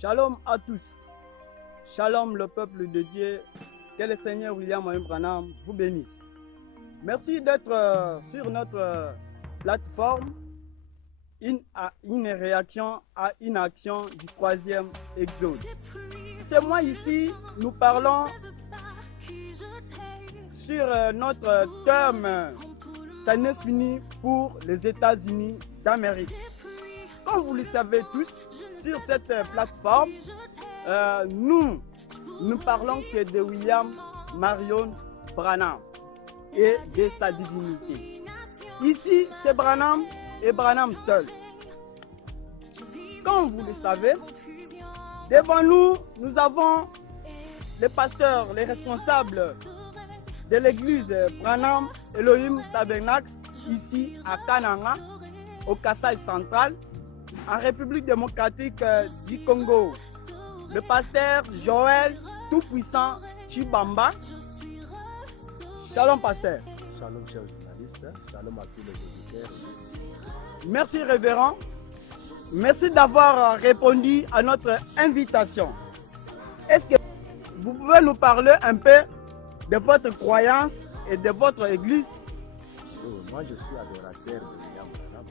Shalom à tous. Shalom le peuple de Dieu. Que le Seigneur William Branham vous bénisse. Merci d'être sur notre plateforme. Une réaction à une action du 3e Exode. C'est moi ici, nous parlons sur notre thème. Ça n'est fini pour les États-Unis d'Amérique. Comme vous le savez tous, sur cette plateforme, nous ne parlons que de William Marion Branham et de sa divinité. Ici, c'est Branham et Branham seul. Comme vous le savez, devant nous, nous avons les pasteurs, les responsables de l'église Branham Elohim Tabernacle, ici à Kananga, au Kasaï central, en République démocratique du Congo. Le pasteur Joël Tout-Puissant Chibamba. Shalom, pasteur. Shalom, chers journalistes. Shalom à tous les auditeurs. Merci, révérend. Merci d'avoir répondu à notre invitation. Est-ce que vous pouvez nous parler un peu de votre croyance et de votre église? Moi, je suis adorateur de William Branham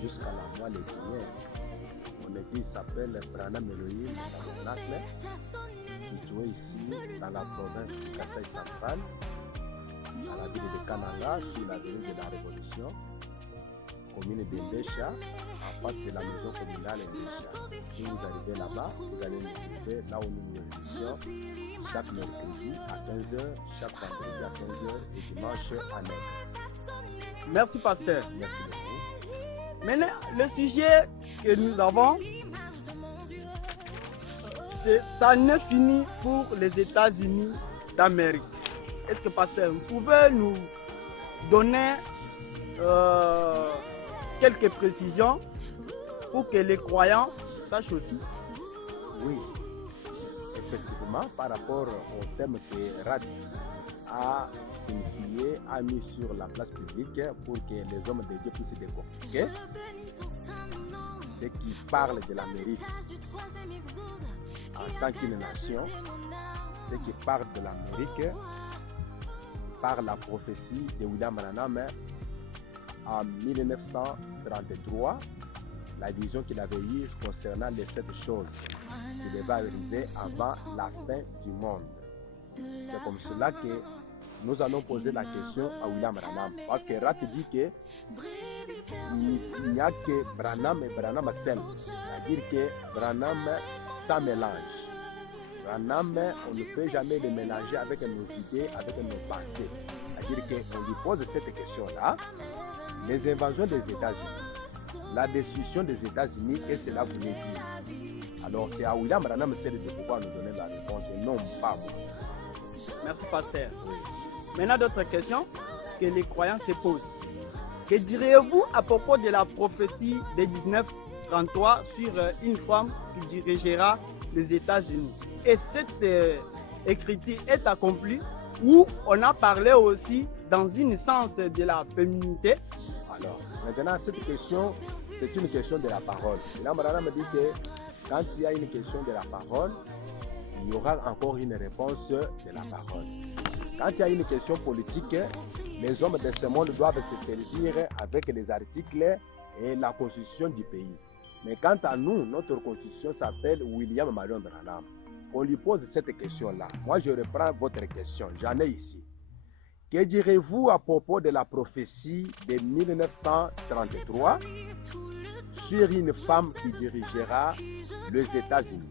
jusqu'à la moelle épinière. Mon église s'appelle Branham Elohim Tabernacle, située ici dans la province du Kasaï central, à la ville de Kananga, sur l'avenue de la Révolution, commune de Ndesha, en face de la maison communale Ndesha. Si vous arrivez là-bas, vous allez nous trouver là où nous nous réunissons chaque mercredi à 15h, chaque vendredi à 15h et dimanche à 9h. Merci, pasteur. Merci beaucoup. Maintenant, le sujet que nous avons, c'est ça n'est fini pour les États-Unis d'Amérique. Est-ce que, pasteur, vous pouvez nous donner quelques précisions pour que les croyants sachent aussi? Oui, effectivement, par rapport au thème que RAT a signifié, a mis sur la place publique pour que les hommes de Dieu puissent décortiquer ce qui parle de l'Amérique en tant qu'une nation, ce qui parle de l'Amérique par la prophétie de William Branham en 1933, la vision qu'il avait eue concernant les 7 choses qui devaient arriver avant la fin du monde. C'est comme cela que nous allons poser la question à William Branham. Parce que Rat dit que il n'y a que Branham et Branham seul. C'est-à-dire que Branham, ça mélange. Branham, on ne peut jamais le mélanger avec nos idées, avec nos pensées. C'est-à-dire qu'on lui pose cette question-là. Les invasions des États-Unis, la décision des États-Unis, qu'est-ce que cela voulait dire? Alors, c'est à William Branham seul de pouvoir nous donner la réponse et non pas moi. Merci, pasteur. Maintenant, d'autres questions que les croyants se posent. Que diriez-vous à propos de la prophétie de 1933 sur une femme qui dirigera les États-Unis? Et cette écriture est accomplie où on a parlé aussi dans une sens de la féminité? Alors, maintenant, cette question, c'est une question de la parole. William Branham dit que quand il y a une question de la parole, il y aura encore une réponse de la parole. Quand il y a une question politique, les hommes de ce monde doivent se servir avec les articles et la constitution du pays. Mais quant à nous, notre constitution s'appelle William Marion Branham. On lui pose cette question-là. Moi, je reprends votre question. J'en ai ici. Que direz-vous à propos de la prophétie de 1933 sur une femme qui dirigera les États-Unis?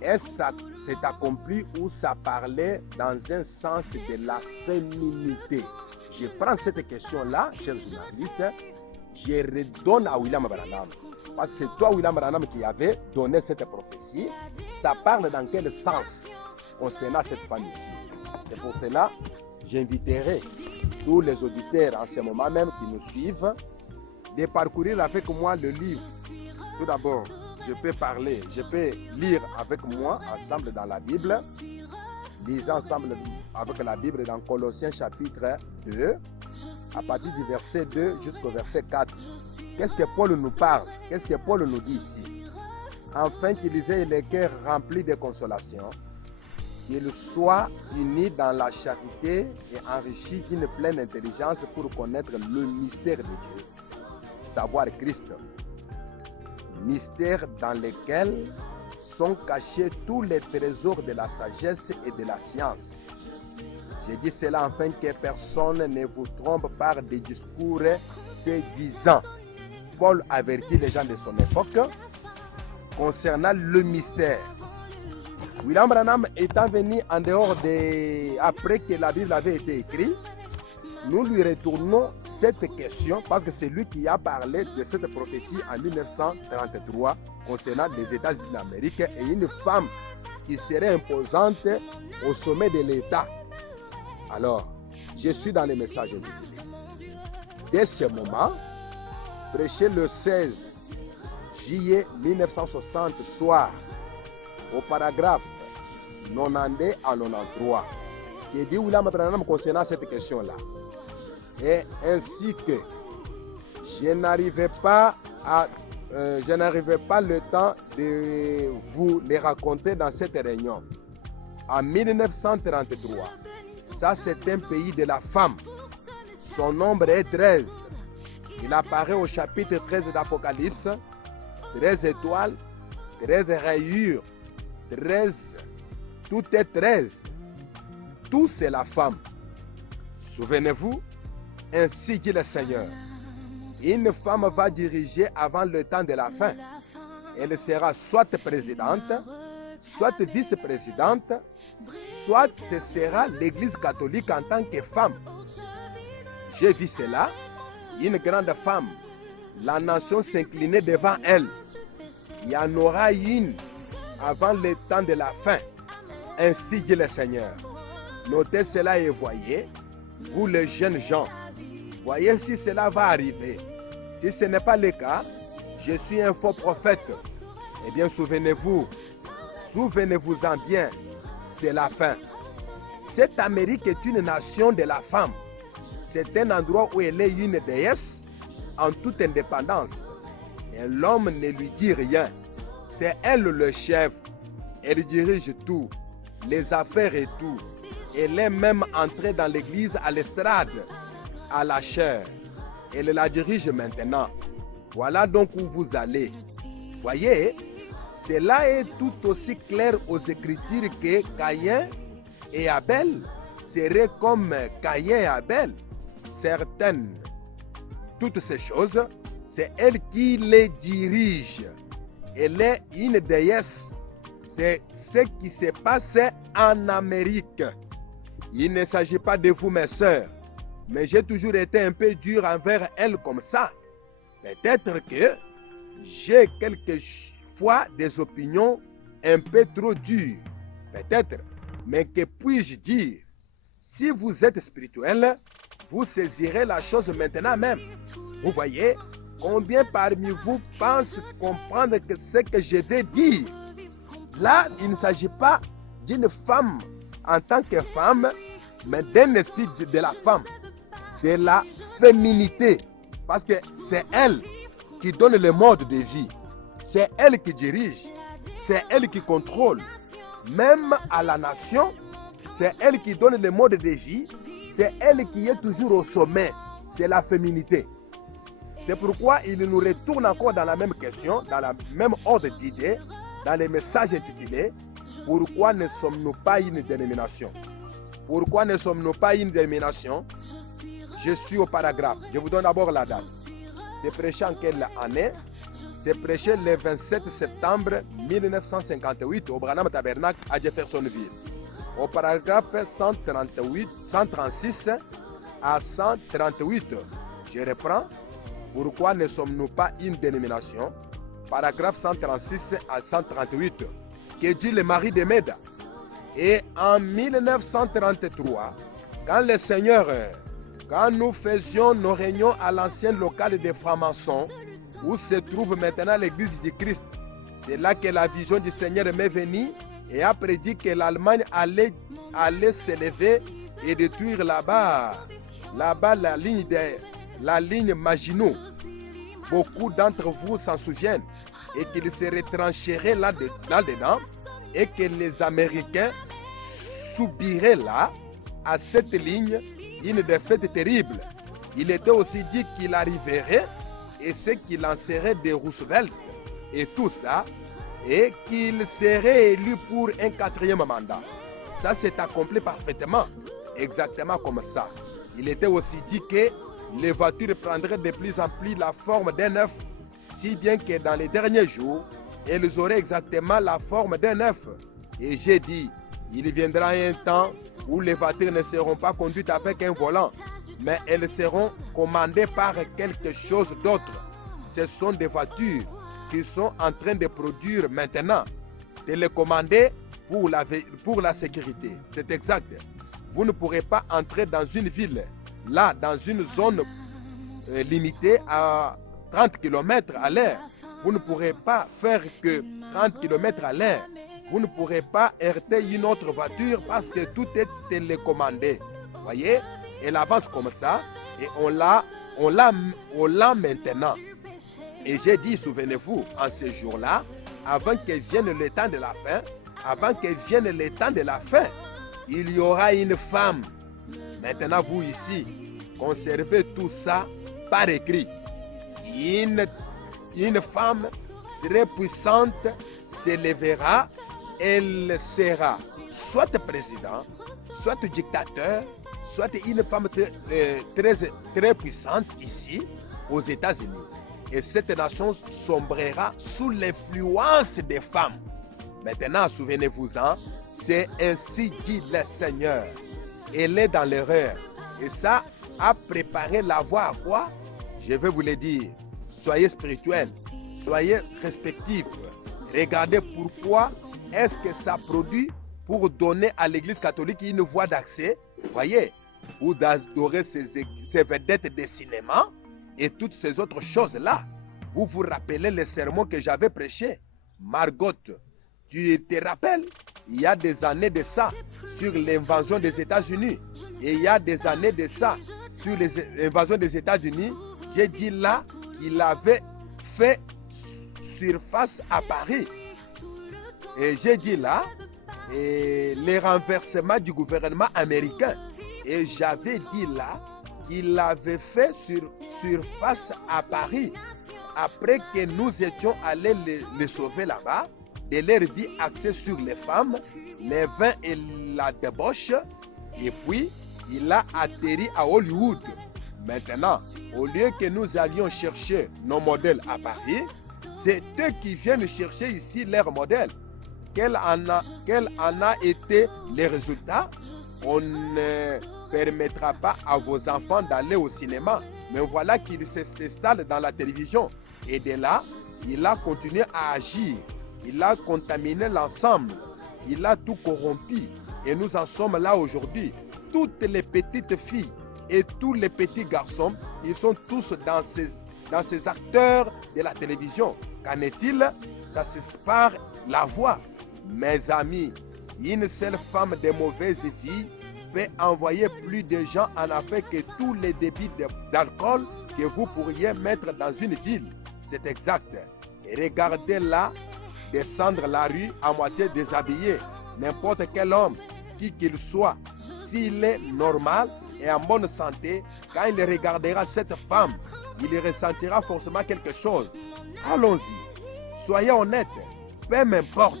Est-ce que c'est accompli ou ça parlait dans un sens de la féminité? Je prends cette question-là, chers journalistes, je redonne à William Branham. Parce que c'est toi, William Branham, qui avait donné cette prophétie. Ça parle dans quel sens concernant cette femme ici? C'est pour cela que j'inviterai tous les auditeurs en ce moment même qui nous suivent de parcourir avec moi le livre. Tout d'abord, je peux lire avec moi ensemble dans la Bible. Lisons ensemble avec la Bible dans Colossiens chapitre 2, à partir du verset 2 jusqu'au verset 4. Qu'est-ce que Paul nous parle? Qu'est-ce que Paul nous dit ici? afin qu'ils aient les cœurs remplis de consolation, qu'ils soient unis dans la charité et enrichis d'une pleine intelligence pour connaître le mystère de Dieu, savoir Christ, mystère dans lequel sont cachés tous les trésors de la sagesse et de la science. J'ai dit cela afin que personne ne vous trompe par des discours séduisants. Paul avertit les gens de son époque concernant le mystère. William Branham étant venu en dehors après que la Bible avait été écrite, nous lui retournons cette question parce que c'est lui qui a parlé de cette prophétie en 1933 concernant les États-Unis d'Amérique et une femme qui serait imposante au sommet de l'État. Alors, je suis dans les messages intitulés. Dès ce moment, prêché le 16 juillet 1960 soir, au paragraphe 92 à 93, qui dit William Branham concernant cette question-là. Et ainsi que je n'arrivais pas le temps de vous les raconter dans cette réunion. En 1933, ça c'est un pays de la femme. Son nombre est 13. Il apparaît au chapitre 13 d'Apocalypse. 13 étoiles, 13 rayures, 13. Tout est 13. Tout c'est la femme. Souvenez-vous, ainsi dit le Seigneur. Une femme va diriger avant le temps de la fin. Elle sera soit présidente, soit vice-présidente, soit ce sera l'Église catholique en tant que femme. J'ai vu cela, une grande femme, la nation s'inclinait devant elle. Il y en aura une avant le temps de la fin. Ainsi dit le Seigneur. Notez cela et voyez, vous les jeunes gens, voyez si cela va arriver. Si ce n'est pas le cas, je suis un faux prophète. Eh bien, souvenez-vous-en bien, c'est la fin. Cette Amérique est une nation de la femme. C'est un endroit où elle est une déesse en toute indépendance. Et l'homme ne lui dit rien. C'est elle le chef. Elle dirige tout, les affaires et tout. Elle est même entrée dans l'église à l'estrade, à la chair. Elle la dirige maintenant. Voilà donc où vous allez. Voyez, cela est tout aussi clair aux Écritures que Caïn et Abel seraient comme Caïn et Abel. Certaines, toutes ces choses, c'est elle qui les dirige. Elle est une déesse. C'est ce qui se passe en Amérique. Il ne s'agit pas de vous, mes sœurs, mais j'ai toujours été un peu dur envers elle comme ça. Peut-être que j'ai quelquefois des opinions un peu trop dures. Peut-être, mais que puis-je dire? Si vous êtes spirituel, vous saisirez la chose maintenant même. Vous voyez, combien parmi vous pensent comprendre que ce que je vais dire? Là, il ne s'agit pas d'une femme en tant que femme, mais d'un esprit de la femme, de la féminité. Parce que c'est elle qui donne le mode de vie. C'est elle qui dirige. C'est elle qui contrôle. Même à la nation, c'est elle qui donne le mode de vie. C'est elle qui est toujours au sommet. C'est la féminité. C'est pourquoi il nous retourne encore dans la même question, dans la même ordre d'idées, dans les messages intitulés « Pourquoi ne sommes-nous pas une dénomination ?» Pourquoi ne sommes-nous pas une dénomination? Je suis au paragraphe. Je vous donne d'abord la date. C'est prêché en quelle année? C'est prêché le 27 septembre 1958 au Branham Tabernacle à Jeffersonville. Au paragraphe 136 à 138. Je reprends. Pourquoi ne sommes-nous pas une dénomination? Paragraphe 136 à 138. Que dit le mari de Méda? Et en 1933, quand nous faisions nos réunions à l'ancien local des francs-maçons, où se trouve maintenant l'église du Christ, c'est là que la vision du Seigneur m'est venue et a prédit que l'Allemagne allait s'élever et détruire là-bas la ligne Maginot. Beaucoup d'entre vous s'en souviennent. et qu'il se retrancherait là-dedans et que les Américains subiraient là, à cette ligne, une défaite terrible. Il était aussi dit qu'il arriverait et ce qu'il en serait de Roosevelt et tout ça, et qu'il serait élu pour un 4e mandat. Ça s'est accompli parfaitement, exactement comme ça. Il était aussi dit que les voitures prendraient de plus en plus la forme d'un œuf, si bien que dans les derniers jours, elles auraient exactement la forme d'un œuf. Et j'ai dit, il viendra un temps où les voitures ne seront pas conduites avec un volant, mais elles seront commandées par quelque chose d'autre. Ce sont des voitures qui sont en train de produire maintenant, de les commander pour la sécurité. C'est exact. Vous ne pourrez pas entrer dans une ville, là, dans une zone limitée à 30 km à l'heure. Vous ne pourrez pas faire que 30 km à l'heure. Vous ne pourrez pas heurter une autre voiture parce que tout est télécommandé. Vous voyez? Elle avance comme ça et on l'a maintenant. Et j'ai dit, souvenez-vous, en ce jour-là, avant que vienne le temps de la fin, il y aura une femme. Maintenant, vous ici, conservez tout ça par écrit. Une femme très puissante s'élèvera. Elle sera soit président, soit dictateur, soit une femme très puissante ici, aux États-Unis. Et cette nation sombrera sous l'influence des femmes. Maintenant, souvenez-vous-en, c'est ainsi dit le Seigneur. Elle est dans l'erreur. Et ça a préparé la voie à quoi? Je vais vous le dire. Soyez spirituels, soyez respectifs. Regardez pourquoi est-ce que ça produit pour donner à l'Église catholique une voie d'accès. Voyez, vous adorez ces vedettes de cinéma et toutes ces autres choses-là. Vous vous rappelez les sermons que j'avais prêchés. Margot, tu te rappelles? Il y a des années de ça sur l'invasion des États-Unis. Et il y a des années de ça sur l'invasion des États-Unis. J'ai dit là qu'il avait fait surface à Paris. Et j'ai dit là, les renversements du gouvernement américain. Et j'avais dit là qu'il avait fait surface à Paris. Après que nous étions allés les sauver là-bas, de leur vie axée sur les femmes, les vins et la débauche. Et puis, il a atterri à Hollywood. Maintenant, au lieu que nous allions chercher nos modèles à Paris, c'est eux qui viennent chercher ici leurs modèles. Quel en a été les résultats? On ne permettra pas à vos enfants d'aller au cinéma. Mais voilà qu'ils s'installent dans la télévision. Et de là, il a continué à agir. Il a contaminé l'ensemble. Il a tout corrompu. Et nous en sommes là aujourd'hui. Toutes les petites filles et tous les petits garçons, ils sont tous dans ces acteurs de la télévision. Qu'en est-il? Ça se par la voix. Mes amis, une seule femme de mauvaise vie peut envoyer plus de gens en affaire que tous les débits d'alcool que vous pourriez mettre dans une ville. C'est exact. Et regardez-la descendre la rue à moitié déshabillé. N'importe quel homme, qui qu'il soit, s'il est normal et en bonne santé, quand il regardera cette femme, il ressentira forcément quelque chose. Allons-y. Soyez honnêtes. Peu m'importe.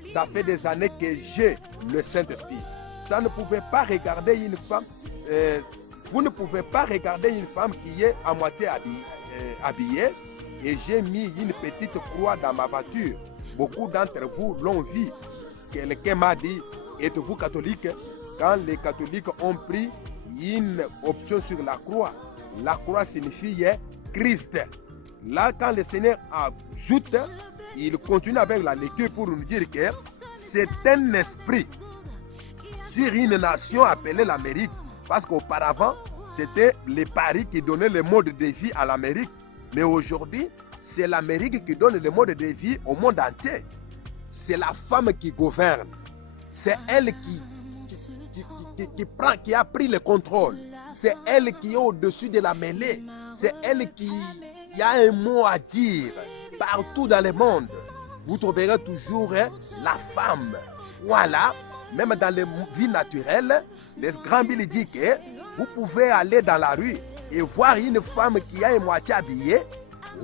Ça fait des années que j'ai le Saint-Esprit. Ça ne pouvait pas regarder une femme. Vous ne pouvez pas regarder une femme qui est à moitié habillée. Et j'ai mis une petite croix dans ma voiture. Beaucoup d'entre vous l'ont vu. Quelqu'un m'a dit, êtes-vous catholique? Quand les catholiques ont pris une option sur la croix signifie Christ. Là, quand le Seigneur ajoute, il continue avec la lecture pour nous dire que c'est un esprit sur une nation appelée l'Amérique. Parce qu'auparavant, c'était les paris qui donnaient le mode de vie à l'Amérique. Mais aujourd'hui, c'est l'Amérique qui donne le mode de vie au monde entier. C'est la femme qui gouverne. C'est elle qui a pris le contrôle. C'est elle qui est au-dessus de la mêlée. C'est elle qui a un mot à dire. partout dans le monde, vous trouverez toujours la femme. Voilà, même dans les vies naturelles, les grands Bill disent que vous pouvez aller dans la rue et voir une femme qui a une moitié habillée.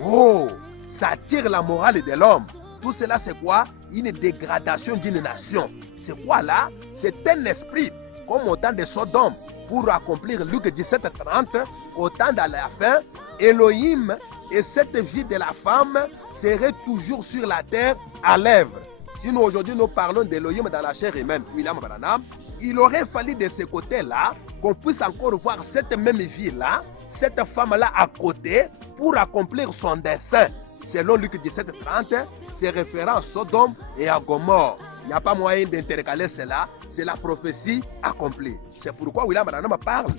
Oh, ça tire la morale de l'homme. Tout cela, c'est quoi? Une dégradation d'une nation. C'est quoi là? C'est un esprit, comme au temps de Sodome, pour accomplir Luc 17:30, au temps de la fin, Elohim et cette vie de la femme serait toujours sur la terre à l'œuvre. Si nous aujourd'hui nous parlons d'Elohim dans la chair humaine, William Branham, il aurait fallu de ce côté-là qu'on puisse encore voir cette même vie-là, cette femme-là à côté, pour accomplir son dessein. Selon Luc 17:30, c'est référent à Sodome et à Gomorrhe. Il n'y a pas moyen d'intercaler cela, c'est la prophétie accomplie. C'est pourquoi William Branham parle,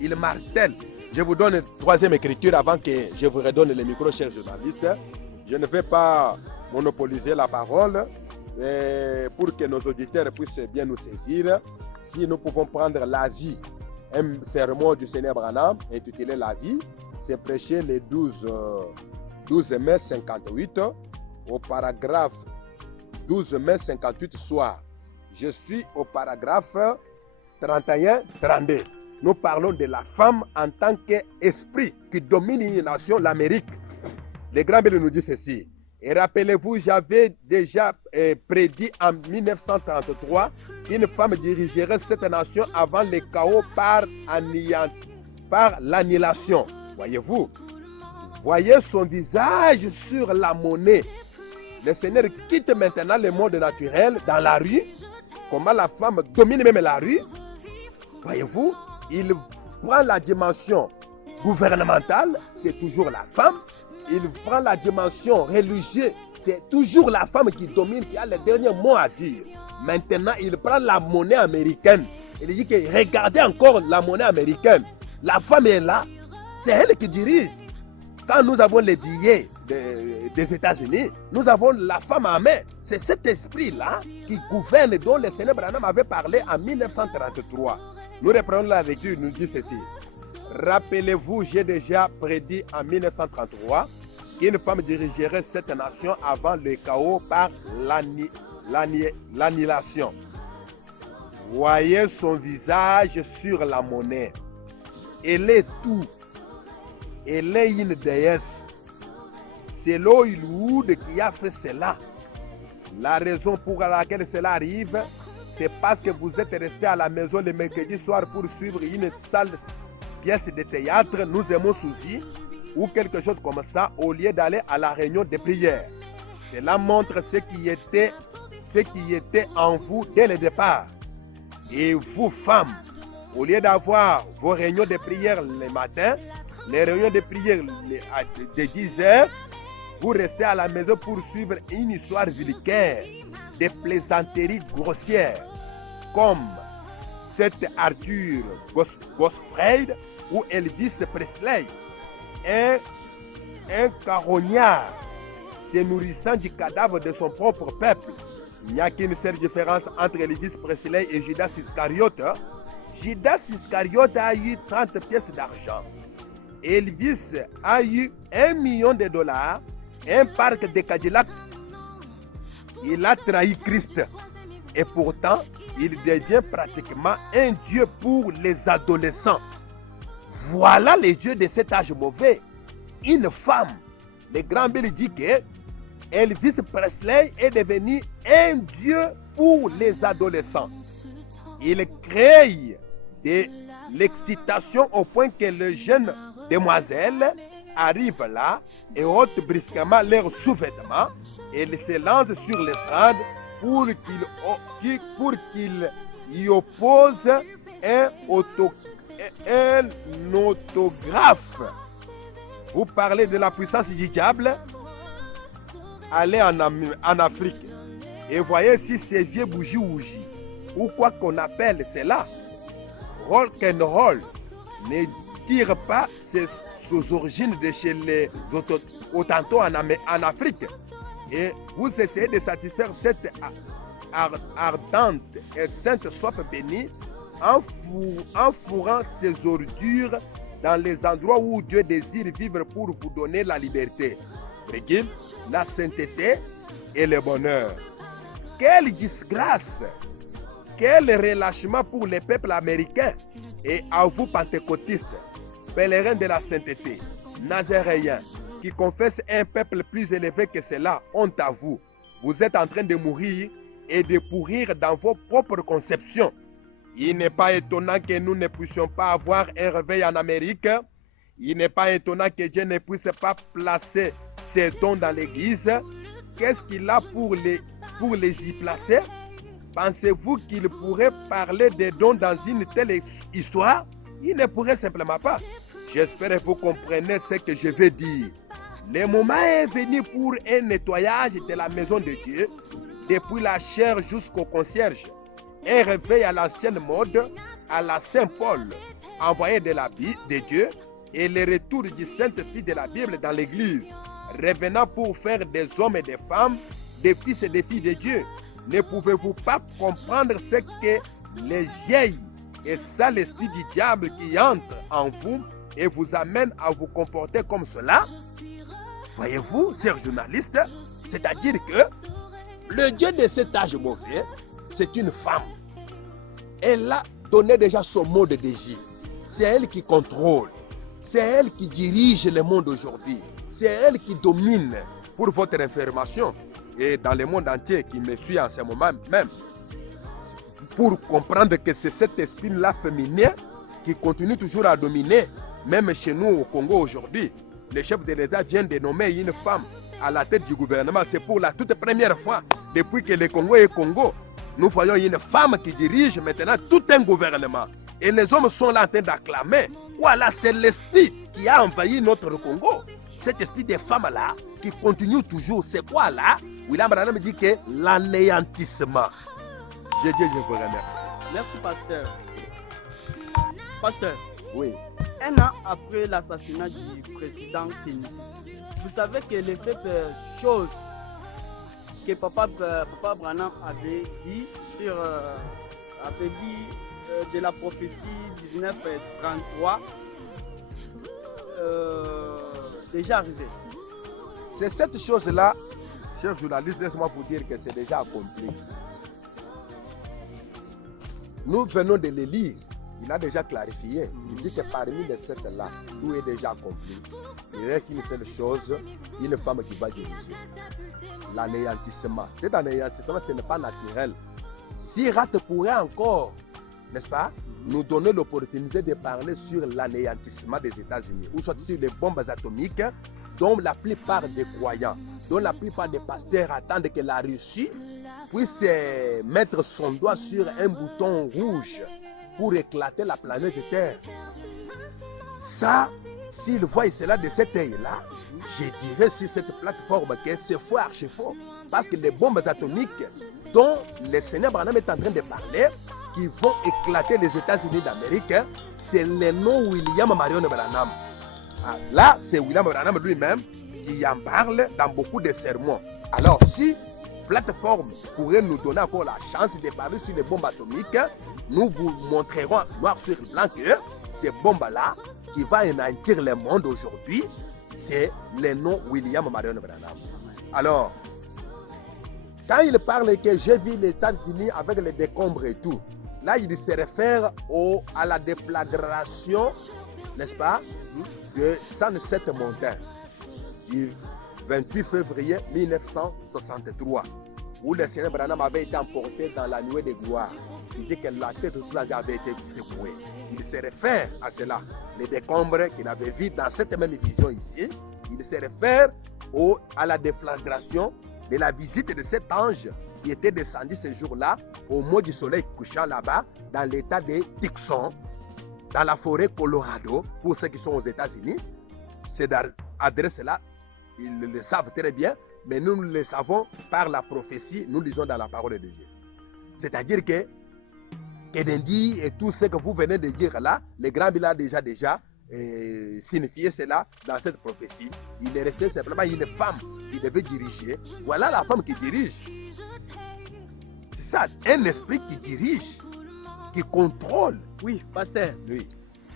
il martèle. Je vous donne une troisième écriture avant que je vous redonne le micro, chers journalistes. Je ne vais pas monopoliser la parole pour que nos auditeurs puissent bien nous saisir. Si nous pouvons prendre la vie, un sermon du Seigneur Branham intitulé La vie, c'est prêché le 12 mai 58 au paragraphe 12 mai 58 soir. Je suis au paragraphe 31-32. Nous parlons de la femme en tant qu'esprit qui domine une nation, l'Amérique. Le grand Bible nous dit ceci. Et rappelez-vous, j'avais déjà prédit en 1933 qu'une femme dirigerait cette nation avant le chaos par l'annihilation. Voyez-vous, voyez son visage sur la monnaie. Le Seigneur quitte maintenant le monde naturel dans la rue. Comment la femme domine même la rue. Voyez-vous, il prend la dimension gouvernementale, c'est toujours la femme. Il prend la dimension religieuse, c'est toujours la femme qui domine, qui a le dernier mot à dire. Maintenant, il prend la monnaie américaine. Il dit que regardez encore la monnaie américaine. La femme est là, c'est elle qui dirige. Quand nous avons les billets des États-Unis, nous avons la femme en main. C'est cet esprit-là qui gouverne, dont le Seigneur Branham avait parlé en 1933. Nous reprenons la lecture, nous dit ceci. Rappelez-vous, j'ai déjà prédit en 1933 qu'une femme dirigerait cette nation avant le chaos par l'annihilation. Voyez son visage sur la monnaie. Elle est tout. Elle est une déesse. C'est Hollywood qui a fait cela. La raison pour laquelle cela arrive, c'est parce que vous êtes resté à la maison le mercredi soir pour suivre une sale pièce de théâtre, nous aimons Suzy, ou quelque chose comme ça, au lieu d'aller à la réunion de prière. Cela montre ce qui était en vous dès le départ. Et vous, femmes, au lieu d'avoir vos réunions de prière le matin, les réunions de prière de 10 heures, vous restez à la maison pour suivre une histoire vulgaire, des plaisanteries grossières, comme cette Arthur Godfrey ou Elvis Presley, un carognard se nourrissant du cadavre de son propre peuple. Il n'y a qu'une seule différence entre Elvis Presley et Judas Iscariote. Judas Iscariote a eu 30 pièces d'argent. Elvis a eu $1 million, un parc de Cadillac. Il a trahi Christ. Et pourtant, il devient pratiquement un dieu pour les adolescents. Voilà les dieux de cet âge mauvais. Une femme. Le grand Bill dit que Elvis Presley est devenu un dieu pour les adolescents. Il crée de l'excitation au point que les jeunes demoiselles arrivent là et ôtent brusquement leurs sous-vêtements et se lancent sur l'estrade pour qu'il y oppose un autographe. Vous parlez de la puissance du diable? Allez en Afrique et voyez si ces vieux bougies ou quoi qu'on appelle cela, rock'n'roll, ne tire pas ses origines de chez les Autochtones en Afrique. Et vous essayez de satisfaire cette ardente et sainte soif bénie en fourrant ces ordures dans les endroits où Dieu désire vivre pour vous donner la liberté. virgule, la sainteté et le bonheur. Quelle disgrâce! Quel relâchement pour les peuples américains et à vous pentecôtistes, pèlerins de la sainteté, nazaréens, qui confessent un peuple plus élevé que cela, honte à vous. Vous êtes en train de mourir et de pourrir dans vos propres conceptions. Il n'est pas étonnant que nous ne puissions pas avoir un réveil en Amérique. Il n'est pas étonnant que Dieu ne puisse pas placer ses dons dans l'Église. Qu'est-ce qu'il a pour les y placer? Pensez-vous qu'il pourrait parler des dons dans une telle histoire? Il ne pourrait simplement pas. J'espère que vous comprenez ce que je veux dire. Le moment est venu pour un nettoyage de la maison de Dieu, depuis la chair jusqu'au concierge. Un réveil à l'ancienne mode, à la Saint-Paul, envoyé de Dieu, et le retour du Saint-Esprit de la Bible dans l'Église, revenant pour faire des hommes et des femmes, des fils et des filles de Dieu. Ne pouvez-vous pas comprendre ce que les vieilles et ça l'esprit du diable qui entre en vous et vous amène à vous comporter comme cela? Voyez-vous, chers journalistes, c'est-à-dire que le Dieu de cet âge mauvais, c'est une femme. Elle a donné déjà son mode de vie. C'est elle qui contrôle. C'est elle qui dirige le monde aujourd'hui. C'est elle qui domine. Pour votre information, et dans le monde entier qui me suit en ce moment même, pour comprendre que c'est cet esprit-là féminin qui continue toujours à dominer, même chez nous au Congo aujourd'hui. Le chef de l'État vient de nommer une femme à la tête du gouvernement. C'est pour la toute première fois depuis que le Congo est Congo. Nous voyons une femme qui dirige maintenant tout un gouvernement. Et les hommes sont là en train d'acclamer. Voilà, c'est l'esprit qui a envahi notre Congo. Cet esprit des femmes-là qui continue toujours. C'est quoi là? William Branham dit que l'anéantissement. Je vous remercie. Merci, pasteur. Pasteur. Oui. Un an après l'assassinat du président Kennedy, vous savez que cette chose que Papa Branham avait dit de la prophétie 1933 déjà arrivé. C'est cette chose-là, chers journalistes, laissez-moi vous dire que c'est déjà accompli. Nous venons de le lire. Il a déjà clarifié. Il dit que parmi les sept là, tout est déjà accompli. Il reste une seule chose, une femme qui va diriger. L'anéantissement. Cet anéantissement, ce n'est pas naturel. Si Rat pourrait encore, n'est-ce pas, nous donner l'opportunité de parler sur l'anéantissement des États-Unis, ou soit sur les bombes atomiques, dont la plupart des croyants, dont la plupart des pasteurs attendent que la Russie puisse mettre son doigt sur un bouton rouge pour éclater la planète Terre. Ça, s'ils voient cela de cet œil-là, je dirais sur cette plateforme que c'est faux, archi faux. Parce que les bombes atomiques dont le Seigneur Branham est en train de parler, qui vont éclater les États-Unis d'Amérique, c'est le nom William Marion Branham. Là, c'est William Branham lui-même qui en parle dans beaucoup de sermons. Alors, si plateforme pourrait nous donner encore la chance de parler sur les bombes atomiques, nous vous montrerons noir sur blanc que ces bombes-là qui vont anéantir le monde aujourd'hui, c'est le nom William Marion Branham. Alors, quand il parle que j'ai vu les États-Unis avec les décombres et tout, là il se réfère à la déflagration, n'est-ce pas, de 107 montagnes du 28 février 1963, où le Seigneur Branham avait été emporté dans la nuée de gloire. Il dit que la tête de tout le monde avait été secouée. Il se réfère à cela. Les décombres qu'il avait vus dans cette même vision ici, il se réfère à la déflagration de la visite de cet ange qui était descendu ce jour-là au mot du soleil couchant là-bas dans l'état de Tucson, dans la forêt Colorado, pour ceux qui sont aux États-Unis. Cette adresse-là, ils le savent très bien, mais nous le savons par la prophétie, nous lisons dans la parole de Dieu. C'est-à-dire que Kennedy et tout ce que vous venez de dire là, le grand bilan a déjà signifié cela dans cette prophétie. Il est resté simplement une femme qui devait diriger. Voilà la femme qui dirige. C'est ça, un esprit qui dirige, qui contrôle. Oui, pasteur. Oui.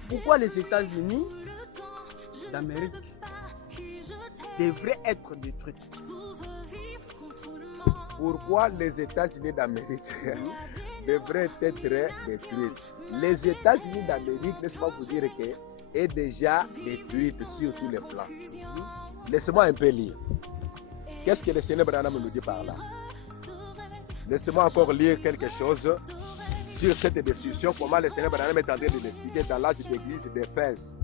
Pourquoi les États-Unis d'Amérique devrait être détruite. Pourquoi les États-Unis d'Amérique devraient être détruits? Les États-Unis d'Amérique, laisse-moi vous dire que est déjà détruite sur tous les plans. Laissez-moi un peu lire. Qu'est-ce que le Seigneur Branham nous dit par là? Laissez-moi encore lire quelque chose sur cette destruction, comment le Seigneur Branham est en train de l'expliquer dans l'âge d'église d'Éphèse.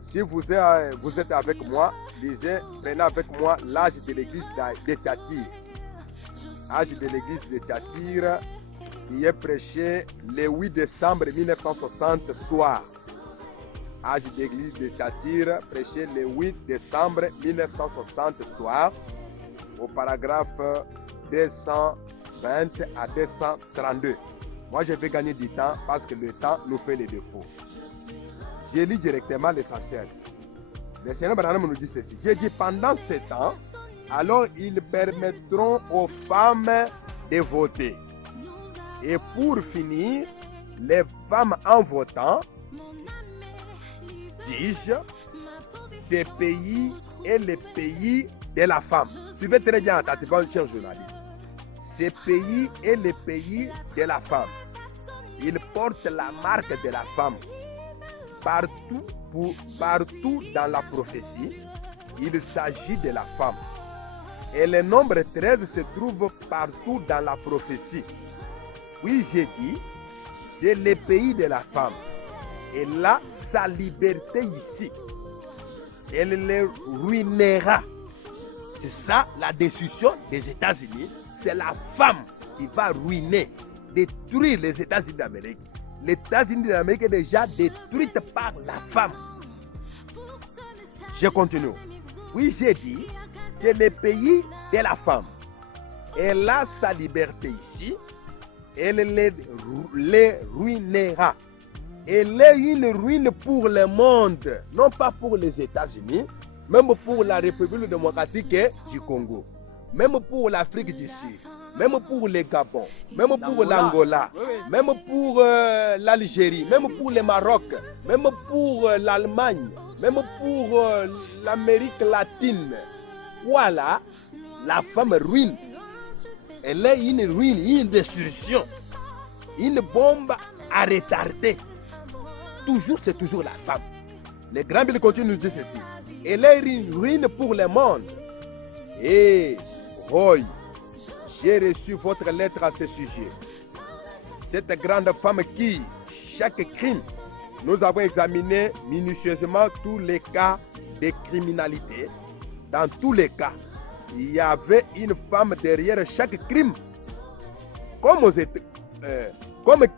Si vous êtes avec moi, lisez, prenez avec moi l'âge de l'église de Thyatire. L'âge de l'église de Thyatire qui est prêché le 8 décembre 1960 soir. Âge d'église de Thyatire, prêché le 8 décembre 1960 soir, au paragraphe 220 à 232. Moi, je vais gagner du temps parce que le temps nous fait les défauts. Je lis directement l'essentiel. Le Seigneur Branham nous dit ceci. J'ai dit pendant ce temps, alors ils permettront aux femmes de voter. Et pour finir, les femmes en votant, dis-je, ce pays est le pays de la femme. Suivez très bien attentivement, chers journalistes. Ce pays est le pays de la femme. Il porte la marque de la femme. Partout dans la prophétie, il s'agit de la femme. Et le nombre 13 se trouve partout dans la prophétie. Oui, j'ai dit, c'est le pays de la femme. Elle a sa liberté ici. Elle le ruinera. C'est ça la décision des États-Unis. C'est la femme qui va ruiner, détruire les États-Unis d'Amérique. Les États-Unis d'Amérique est déjà détruite par la femme. Je continue. Oui, j'ai dit, c'est le pays de la femme. Elle a sa liberté ici. Elle les ruinera. Elle est une ruine pour le monde, non pas pour les États-Unis, même pour la République démocratique du Congo, même pour l'Afrique du Sud, même pour le Gabon, même pour l'Angola, même pour l'Algérie, même pour le Maroc, même pour l'Allemagne, même pour l'Amérique latine. Voilà, la femme ruine. Elle est une ruine, une destruction, une bombe à retarder. Toujours, c'est toujours la femme. Le grand Bible continue de nous dire ceci. Elle est une ruine pour le monde. Et, Roy, j'ai reçu votre lettre à ce sujet. Cette grande femme qui, chaque crime, nous avons examiné minutieusement tous les cas de criminalité. Dans tous les cas, il y avait une femme derrière chaque crime. Comme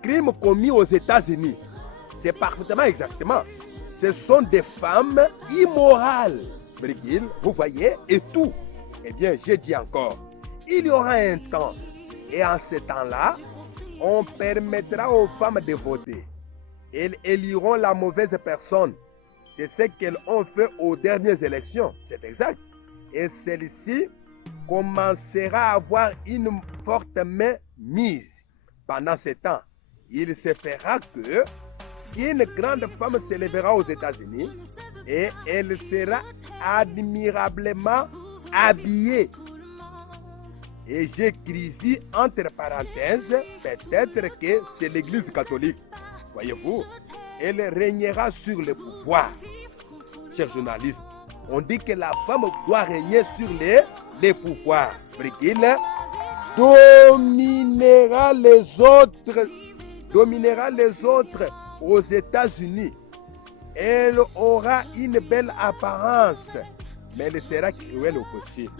crime commis aux États-Unis. C'est parfaitement exactement. Ce sont des femmes immorales. Brigil, vous voyez, et tout. Eh bien, je dis encore, il y aura un temps. Et en ce temps-là, on permettra aux femmes de voter. Elles éliront la mauvaise personne. C'est ce qu'elles ont fait aux dernières élections. C'est exact. Et celle-ci commencera à avoir une forte main mise. Pendant ce temps, il se fera que une grande femme s'élèvera aux États-Unis et elle sera admirablement habillée. Et j'écrivis entre parenthèses, peut-être que c'est l'Église catholique. Voyez-vous, elle régnera sur le pouvoir. Chers journalistes, on dit que la femme doit régner sur les pouvoirs. Brigil dominera les autres aux États-Unis. Elle aura une belle apparence, mais elle sera cruelle au possible.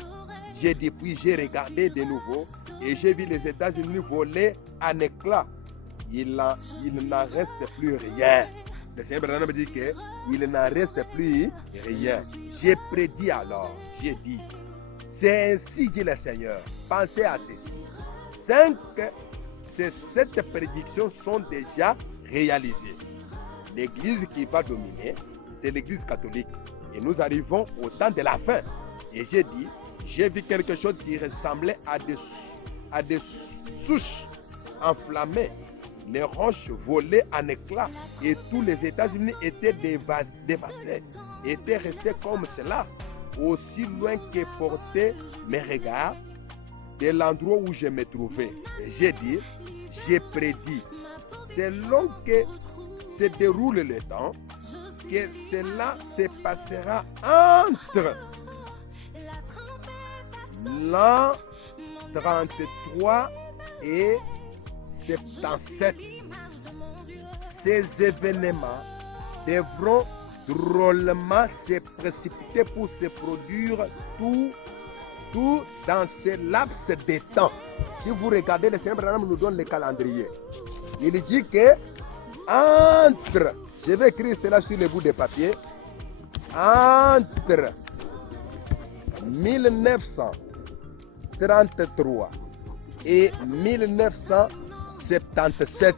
J'ai dit, puis j'ai regardé de nouveau et j'ai vu les États-Unis voler en éclats. Il n'en reste plus rien. Le Seigneur Branham me dit qu'il n'en reste plus rien. J'ai prédit alors, j'ai dit, c'est ainsi dit le Seigneur. Pensez à ceci. 7 prédictions sont déjà réalisées. L'église qui va dominer, c'est l'église catholique. Et nous arrivons au temps de la fin. Et j'ai dit, j'ai vu quelque chose qui ressemblait à des souches enflammées. Les roches volaient en éclats et tous les États-Unis étaient dévastés, étaient restés comme cela. aussi loin que portaient mes regards, de l'endroit où je me trouvais. Et j'ai dit, j'ai prédit, selon que se déroule le temps, que cela se passera entre l'an 33 et 77. Ces événements devront drôlement se précipiter pour se produire tout dans ce laps de temps. Si vous regardez, le Seigneur Branham nous donne le calendrier. Il dit que entre, je vais écrire cela sur le bout de papier, entre 1933 et 1977,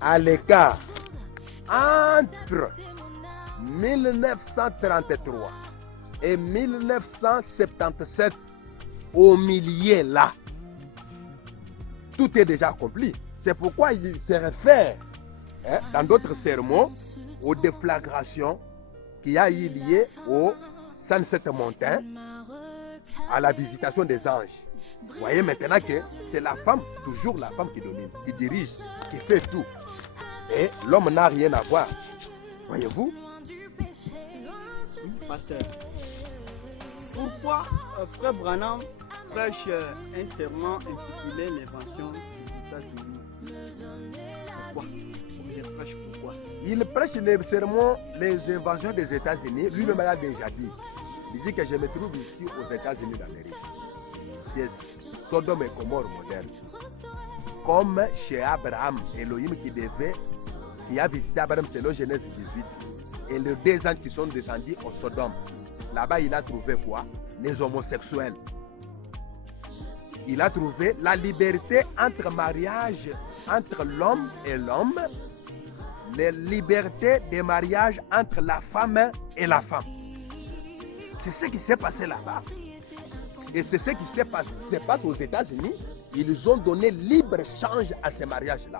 à l'écart, entre 1933 et 1977, au milieu là, tout est déjà accompli. C'est pourquoi il se réfère, dans d'autres sermons, aux déflagrations qu'il y a eu liées au Sunset Mountain, à la visitation des anges. Vous voyez maintenant que c'est la femme, toujours la femme qui domine, qui dirige, qui fait tout. Et l'homme n'a rien à voir. Voyez-vous? Oui, pasteur. Pourquoi Frère Branham prêche un serment intitulé L'invention des États-Unis? Pourquoi? Il prêche pourquoi? Il prêche le sermon Les inventions des États-Unis. Lui-même l'a déjà dit. Il dit que je me trouve ici aux États-Unis d'Amérique. C'est Sodome et Gomorrhe moderne. Comme chez Abraham, Elohim qui a visité Abraham selon Genèse 18. Et les 2 anges qui sont descendus au Sodome. Là-bas, il a trouvé quoi? Les homosexuels. Il a trouvé la liberté entre mariage, entre l'homme et l'homme. La liberté de mariage entre la femme et la femme. C'est ce qui s'est passé là-bas. Et c'est ce qui se passe aux États-Unis. Ils ont donné libre change à ces mariages-là.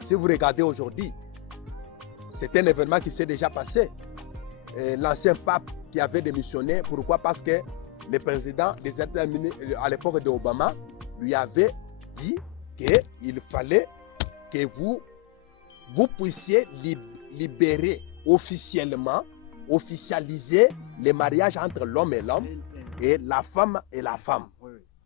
Si vous regardez aujourd'hui, c'est un événement qui s'est déjà passé. L'ancien pape qui avait démissionné, pourquoi? Parce que le président des États-Unis, à l'époque d'Obama, lui avait dit qu'il fallait que vous puissiez libérer officialiser les mariages entre l'homme et l'homme et la femme et la femme.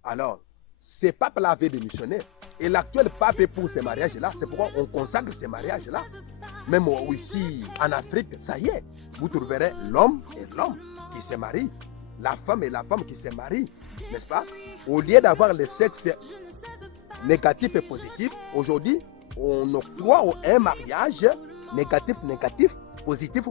Alors, ce pape-là avait démissionné. Et l'actuel pape est pour ces mariages-là. C'est pourquoi on consacre ces mariages-là. Même ici, en Afrique, ça y est. Vous trouverez l'homme et l'homme qui se marient. La femme et la femme qui se marient. N'est-ce pas? Au lieu d'avoir le sexe négatif et positif, aujourd'hui, on octroie un mariage négatif, positif.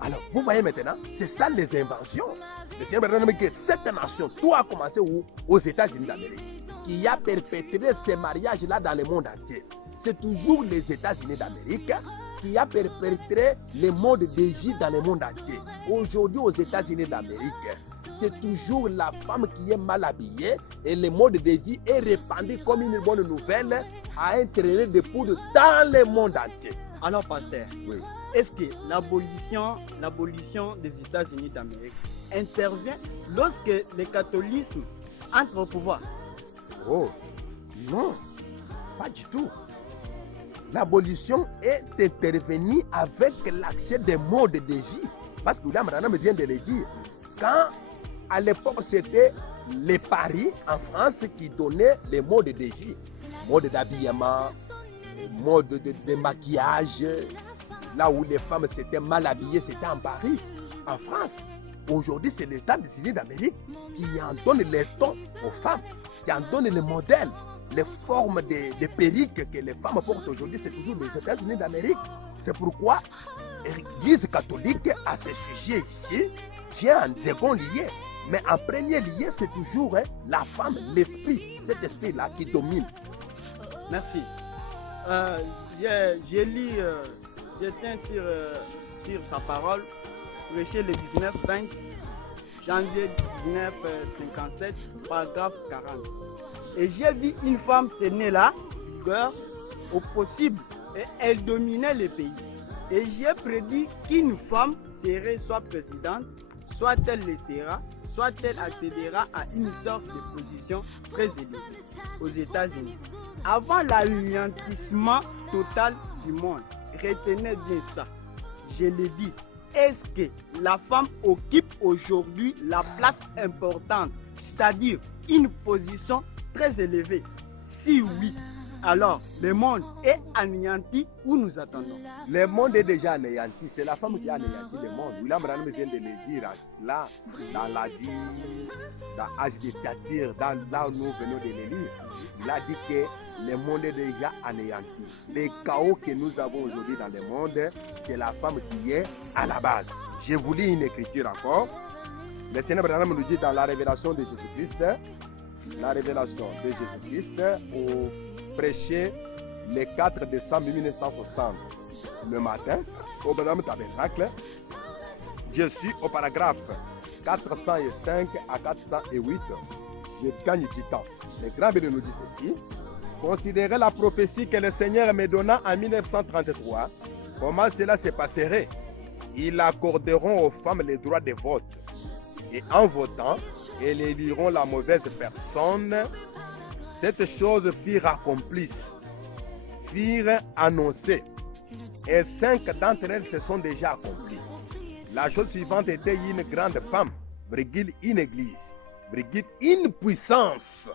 Alors, vous voyez maintenant, c'est ça les inventions. Le Seigneur Branham dit que cette nation, tout a commencé où? Aux États-Unis d'Amérique, qui a perpétré ces mariages-là dans le monde entier. C'est toujours les États-Unis d'Amérique qui a perpétré le mode de vie dans le monde entier. Aujourd'hui, aux États-Unis d'Amérique, c'est toujours la femme qui est mal habillée et le mode de vie est répandu comme une bonne nouvelle à un traîner de poudre dans le monde entier. Alors, pasteur, oui. Est-ce que l'abolition des États-Unis d'Amérique intervient lorsque le catholicisme entre au pouvoir? Oh, non, pas du tout. L'abolition est intervenue avec l'accès des modes de vie. Parce que William Branham vient de le dire. Quand à l'époque c'était les paris en France qui donnaient les modes de vie, mode d'habillement, mode de maquillage, là où les femmes s'étaient mal habillées, c'était en Paris, en France. Aujourd'hui, c'est les États-Unis d'Amérique qui en donne les tons aux femmes, qui en donne les modèles, les formes de perruques que les femmes portent aujourd'hui, c'est toujours les États-Unis d'Amérique. C'est pourquoi l'Église catholique, à ce sujet ici, vient en second lieu. Mais en premier lieu, c'est toujours la femme, l'esprit, cet esprit-là qui domine. Merci. J'ai lu, j'étais sur sa parole, prêché le 19-20 janvier 1957, paragraphe 40. Et j'ai vu une femme tenir là, du cœur au possible, et elle dominait le pays. Et j'ai prédit qu'une femme serait soit présidente, soit elle laissera, soit elle accédera à une sorte de position très élevée aux États-Unis. Avant l'anéantissement total du monde, retenez bien ça, je le dis, est-ce que la femme occupe aujourd'hui la place importante, c'est-à-dire une position très élevée? Si oui, alors le monde est anéanti ou nous attendons? Le monde est déjà anéanti, c'est la femme qui a anéanti le monde. William Branham vient de le dire là, dans la vie, dans l'âge de Thyatire, là où nous venons de le lire. Il a dit que le monde est déjà anéanti. Le chaos que nous avons aujourd'hui dans le monde, c'est la femme qui est à la base. Je vous lis une écriture encore. Le Seigneur Branham nous dit dans la révélation de Jésus-Christ, au prêcher le 4 décembre 1960, le matin, au Branham Tabernacle, je suis au paragraphe 405 à 408. Je gagne du temps. Le grand Béni nous dit ceci. Considérez la prophétie que le Seigneur me donna en 1933. Comment cela se passerait? Ils accorderont aux femmes le droit de vote. Et en votant, elles éliront la mauvaise personne. Cette chose furent accomplies, furent annoncées. Et 5 d'entre elles se sont déjà accomplies. La chose suivante était une grande femme, virgule, une église, virgule, une puissance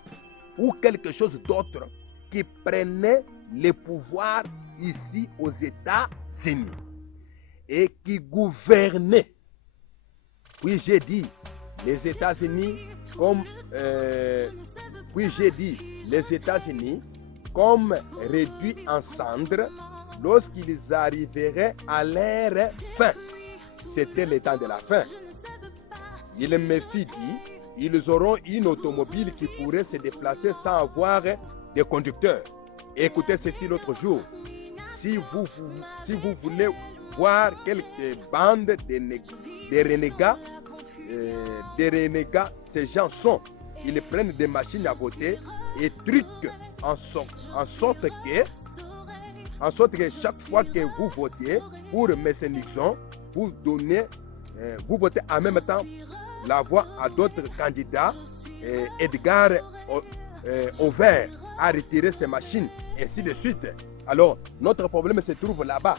ou quelque chose d'autre qui prenait le pouvoir ici aux États-Unis et qui gouvernait. Puis j'ai dit, les États-Unis comme réduits en cendres lorsqu'ils arriveraient à leur fin. C'était le temps de la fin. Il me fit dire, ils auront une automobile qui pourrait se déplacer sans avoir de conducteur. Écoutez ceci l'autre jour. Si vous voulez voir quelques bandes de renégats, ces gens sont. Ils prennent des machines à voter et truquent en sorte que chaque fois que vous votez pour M. Nixon, vous votez en même temps la voix à d'autres candidats. Edgar Hoover a retiré ses machines, et ainsi de suite. Alors, notre problème se trouve là-bas.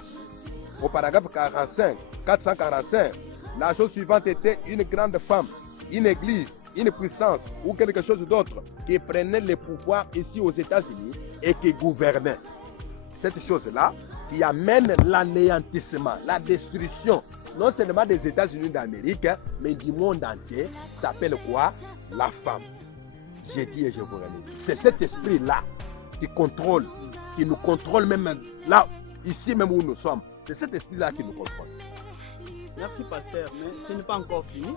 Au paragraphe 445, la chose suivante était une grande femme, une église, une puissance ou quelque chose d'autre qui prenait le pouvoir ici aux États-Unis et qui gouvernait. Cette chose-là qui amène l'anéantissement, la destruction, non seulement des États-Unis d'Amérique, mais du monde entier, s'appelle quoi? La femme. J'ai dit et je vous remercie. C'est cet esprit-là qui nous contrôle même là, ici même où nous sommes. C'est cet esprit-là qui nous contrôle. Merci pasteur, mais ce n'est pas encore fini.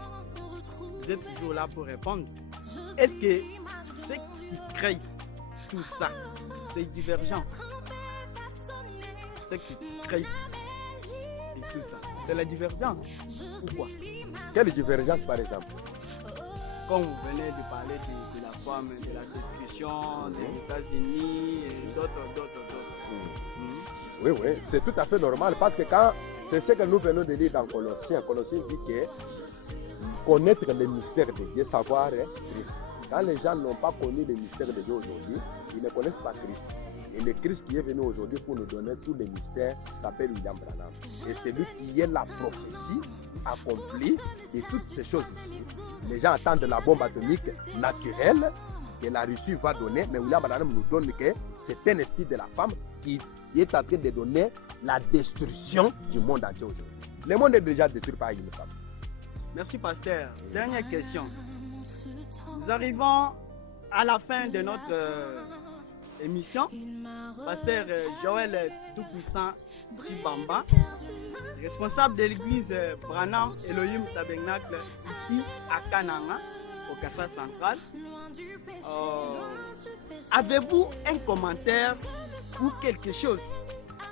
Vous êtes toujours là pour répondre. Est-ce que ce qui crée tout ça, c'est divergent? Ce qui crée tout ça, c'est la divergence ou quoi? Quelle divergence par exemple? Comme vous venez de parler de la femme, de la destruction des États-Unis et d'autres. Oui, c'est tout à fait normal parce que c'est ce que nous venons de lire dans Colossiens. Colossiens dit que connaître le mystère de Dieu, savoir Christ. Quand les gens n'ont pas connu le mystère de Dieu aujourd'hui, ils ne connaissent pas Christ. Et le Christ qui est venu aujourd'hui pour nous donner tous les mystères s'appelle William Branham. Et c'est lui qui est la prophétie accomplie de toutes ces choses ici. Les gens attendent la bombe atomique naturelle que la Russie va donner, mais William Branham nous donne que c'est un esprit de la femme qui est en train de donner la destruction du monde entier aujourd'hui. Le monde est déjà détruit par une femme. Merci pasteur. Dernière question. Nous arrivons à la fin de notre émission. Pasteur Joël Tout-Puissant Tibamba, responsable de l'église Branham Elohim Tabernacle ici à Kananga, au Kassa central. Avez-vous un commentaire ou quelque chose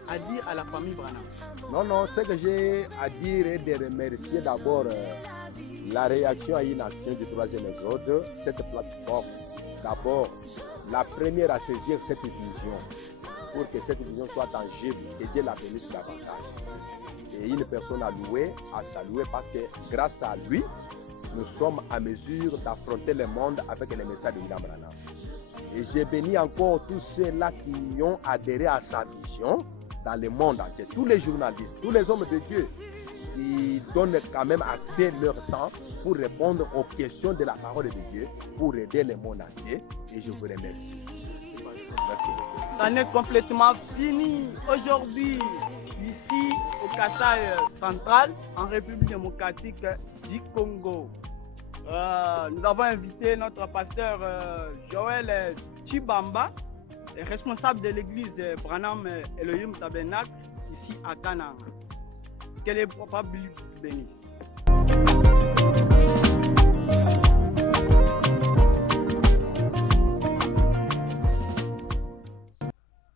à dire à la famille Branham? Non, ce que j'ai à dire est de remercier d'abord la réaction à une action du troisième exode, cette plateforme. D'abord, la première à saisir cette vision pour que cette vision soit tangible, que Dieu la bénisse davantage. C'est une personne à louer, à saluer, parce que grâce à lui, nous sommes à mesure d'affronter le monde avec les messages de William Branham. Et j'ai béni encore tous ceux-là qui ont adhéré à sa vision dans le monde entier. Tous les journalistes, tous les hommes de Dieu, qui donnent quand même accès leur temps pour répondre aux questions de la parole de Dieu, pour aider le monde entier. Et je vous remercie. Merci beaucoup. Ça n'est complètement fini aujourd'hui, ici au Kasaï central, en République démocratique du Congo. Nous avons invité notre pasteur Joël Chibamba, responsable de l'église Branham Elohim Tabernacle, ici à Kananga. Que les papas vous bénissent.